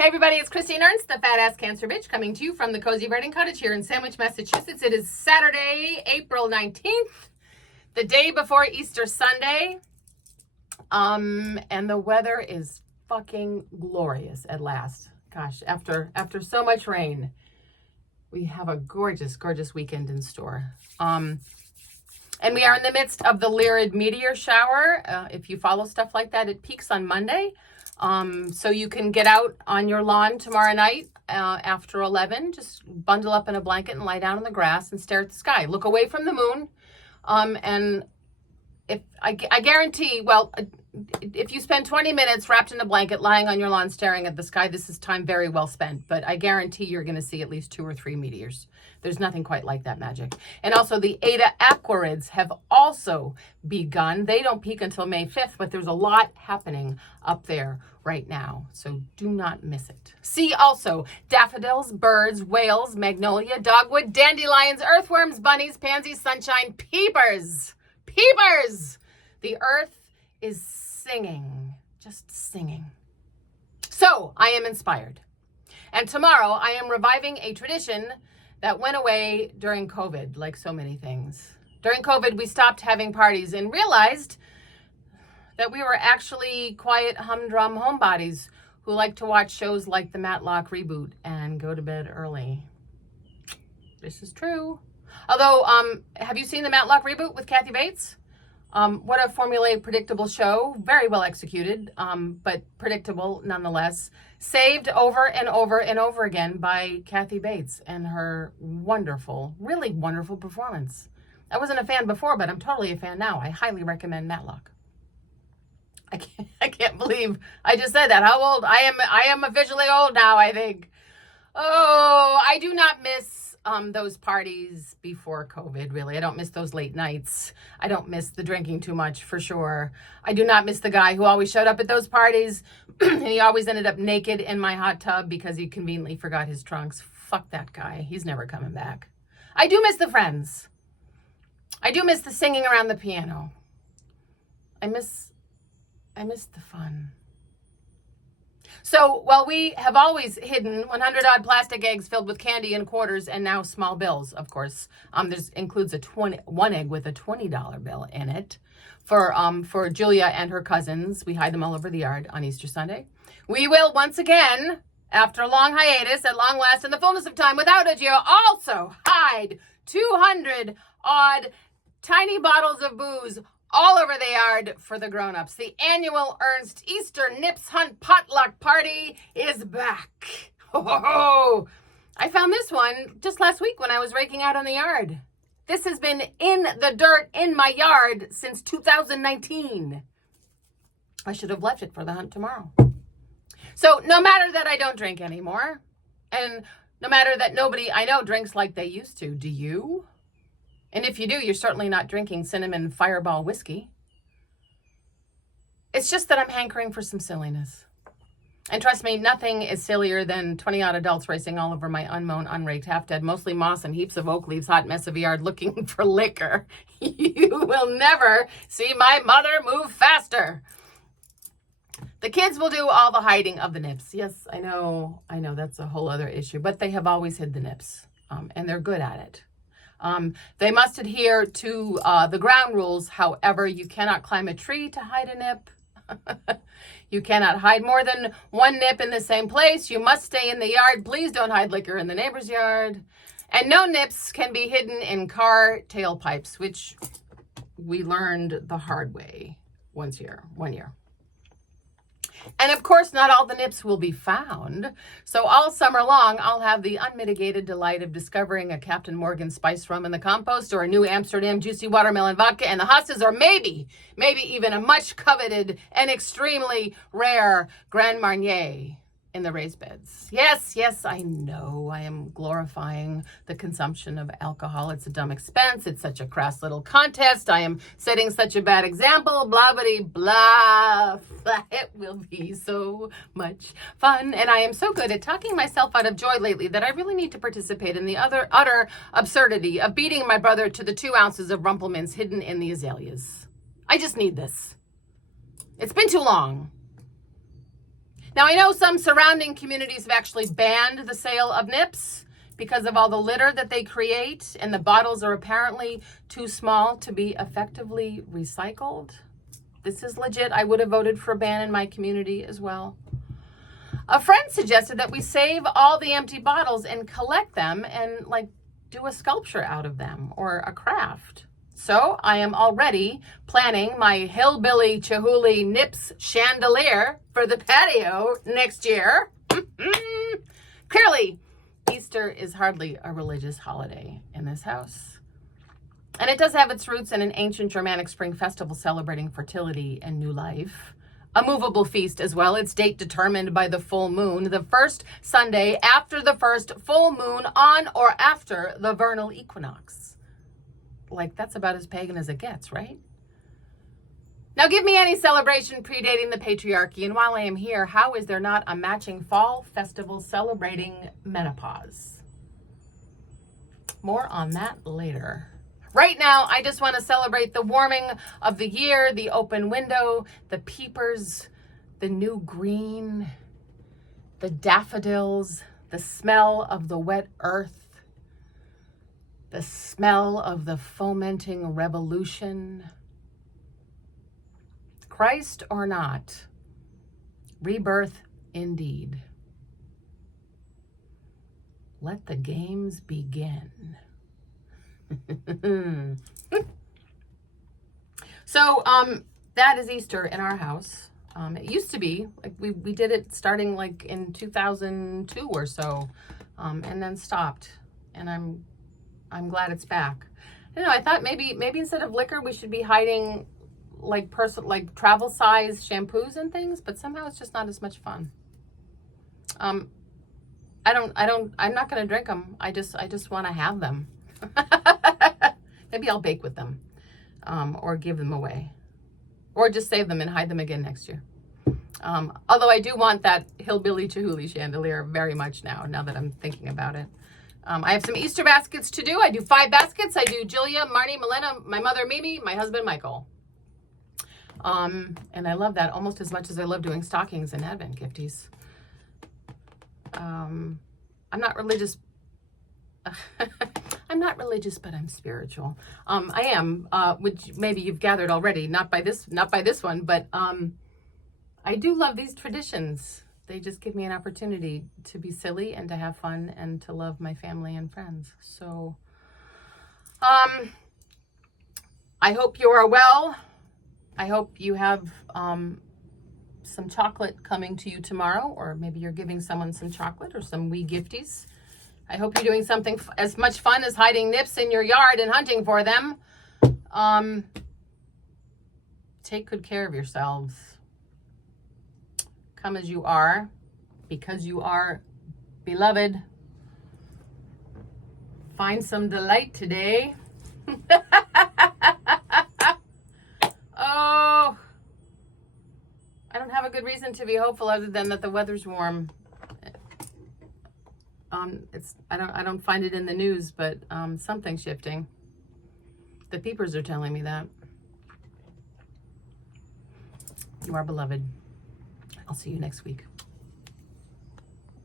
Hey everybody, it's Christine Ernst, the Fat Ass Cancer Bitch, coming to you from the Cozy Writing Cottage here in Sandwich, Massachusetts. It is Saturday, April 19th, the day before Easter Sunday. And the weather is fucking glorious at last. Gosh, after so much rain, we have a gorgeous, gorgeous weekend in store. And we are in the midst of the Lyrid meteor shower. If you follow stuff like that, it peaks on Monday. So you can get out on your lawn tomorrow night after 11. Just bundle up in a blanket and lie down on the grass and stare at the sky. Look away from the moon. And if I guarantee, well, if you spend 20 minutes wrapped in a blanket lying on your lawn staring at the sky, this is time very well spent. But I guarantee you're going to see at least 2 or 3 meteors. There's nothing quite like that magic. And also the Eta Aquarids have also begun. They don't peak until May 5th, but there's a lot happening up there right now. So do not miss it. See also daffodils, birds, whales, magnolia, dogwood, dandelions, earthworms, bunnies, pansies, sunshine, peepers. Peepers! The earth is singing, just singing. So I am inspired. And tomorrow I am reviving a tradition that went away during COVID, like so many things. During COVID, we stopped having parties and realized that we were actually quiet, humdrum homebodies who like to watch shows like the Matlock Reboot and go to bed early. This is true. Although, have you seen the Matlock Reboot with Kathy Bates? What a formulaic, predictable show. Very well executed, but predictable nonetheless. Saved over and over and over again by Kathy Bates and her wonderful, really wonderful performance. I wasn't a fan before, but I'm totally a fan now. I highly recommend Matlock. I can't believe I just said that. How old? I am officially old now, I think. Oh, I do not miss those parties before COVID, really. I don't miss those late nights. I don't miss the drinking too much, for sure. I do not miss the guy who always showed up at those parties and he always ended up naked in my hot tub because he conveniently forgot his trunks. Fuck that guy. He's never coming back. I do miss the friends. I do miss the singing around the piano. I miss the fun. So, while we have always hidden 100-odd plastic eggs filled with candy and quarters and now small bills, of course, includes one egg with a $20 bill in it for Julia and her cousins. We hide them all over the yard on Easter Sunday. We will once again, after a long hiatus, at long last, in the fullness of time, without a year, also hide 200-odd tiny bottles of booze all over the yard for the grown-ups. The annual Ernst Easter Nips Hunt Potluck Party is back. Oh, I found this one just last week when I was raking out on the yard. This has been in the dirt in my yard since 2019. I should have left it for the hunt tomorrow. So no matter that I don't drink anymore, and no matter that nobody I know drinks like they used to, do you? And if you do, you're certainly not drinking cinnamon fireball whiskey. It's just that I'm hankering for some silliness. And trust me, nothing is sillier than 20-odd adults racing all over my unmown, unraked, half-dead, mostly moss and heaps of oak leaves, hot mess of a yard looking for liquor. You will never see my mother move faster. The kids will do all the hiding of the nips. Yes, I know, that's a whole other issue. But they have always hid the nips, and they're good at it. They must adhere to the ground rules. However, you cannot climb a tree to hide a nip. You cannot hide more than one nip in the same place. You must stay in the yard. Please don't hide liquor in the neighbor's yard. And no nips can be hidden in car tailpipes, which we learned the hard way one year. And of course, not all the nips will be found. So all summer long, I'll have the unmitigated delight of discovering a Captain Morgan spice rum in the compost, or a new Amsterdam juicy watermelon vodka and the hostas, or maybe even a much coveted and extremely rare Grand Marnier in the raised beds. Yes, I know I am glorifying the consumption of alcohol. It's a dumb expense. It's such a crass little contest. I am setting such a bad example. Blah, blah, blah. It will be so much fun. And I am so good at talking myself out of joy lately that I really need to participate in the utter absurdity of beating my brother to the 2 ounces of Rumplemints hidden in the azaleas. I just need this. It's been too long. Now, I know some surrounding communities have actually banned the sale of nips because of all the litter that they create, and the bottles are apparently too small to be effectively recycled. This is legit. I would have voted for a ban in my community as well. A friend suggested that we save all the empty bottles and collect them and like do a sculpture out of them or a craft. So I am already planning my Hillbilly chilhuli nips chandelier for the patio next year. Clearly, Easter is hardly a religious holiday in this house. And it does have its roots in an ancient Germanic spring festival celebrating fertility and new life. A movable feast as well. Its date determined by the full moon, the first Sunday after the first full moon on or after the vernal equinox. Like, that's about as pagan as it gets, right? Now, give me any celebration predating the patriarchy, and while I am here, how is there not a matching fall festival celebrating menopause? More on that later. Right now, I just want to celebrate the warming of the year, the open window, the peepers, the new green, the daffodils, the smell of the wet earth, the smell of the fomenting revolution. Christ or not, rebirth indeed. Let the games begin. So that is Easter in our house. It used to be like we did it starting like in 2002 or so, and then stopped. And I'm glad it's back. I don't know. I thought maybe instead of liquor we should be hiding like travel size shampoos and things, but somehow it's just not as much fun. I'm not going to drink them. I just want to have them. Maybe I'll bake with them, or give them away, or just save them and hide them again next year. Although I do want that Hillbilly chilhuli chandelier very much now that I'm thinking about it. I have some Easter baskets to do. I do 5 baskets. I do Julia, Marnie, Milena, my mother, Mimi, my husband, Michael. And I love that almost as much as I love doing stockings and Advent gifties. I'm not religious. I'm not religious, but I'm spiritual. I am, which maybe you've gathered already, not by this one, but I do love these traditions. They just give me an opportunity to be silly and to have fun and to love my family and friends. So, I hope you are well. I hope you have some chocolate coming to you tomorrow, or maybe you're giving someone some chocolate or some wee gifties. I hope you're doing something as much fun as hiding nips in your yard and hunting for them. Take good care of yourselves. Come as you are, because you are beloved. Find some delight today. Oh, I don't have a good reason to be hopeful other than that the weather's warm. I don't find it in the news, but something's shifting. The peepers are telling me that. You are beloved. I'll see you next week.